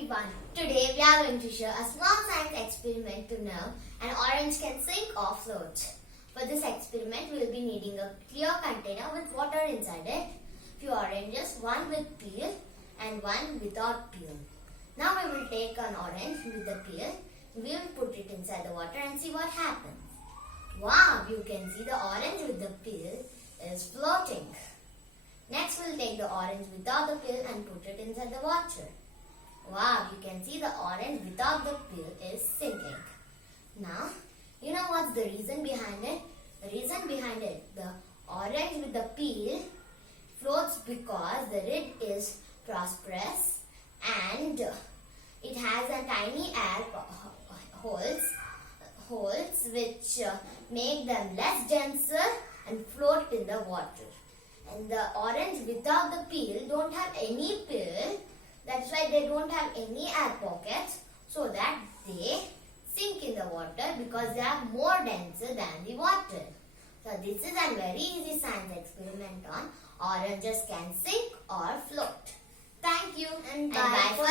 everyone. Today we are going to show a small science experiment to know an orange can sink or float. For this experiment, we will be needing a clear container with water inside it, few oranges, one with peel and one without peel. Now we will take an orange with the peel, we will put it inside the water and see what happens. Wow, you can see the orange with the peel is floating. Next, we'll take the orange without the peel and put it inside the water. Wow, you can see the orange without the peel is sinking. Now, you know what's the reason behind it? The reason behind it, the orange with the peel floats because the lid is prosperous and it has a tiny air holes which make them less denser and float in the water. And the orange without the peel don't have any peel. That's why they don't have any air pockets, so that they sink in the water because they are more denser than the water. So this is a very easy science experiment on oranges can sink or float. Thank you and bye for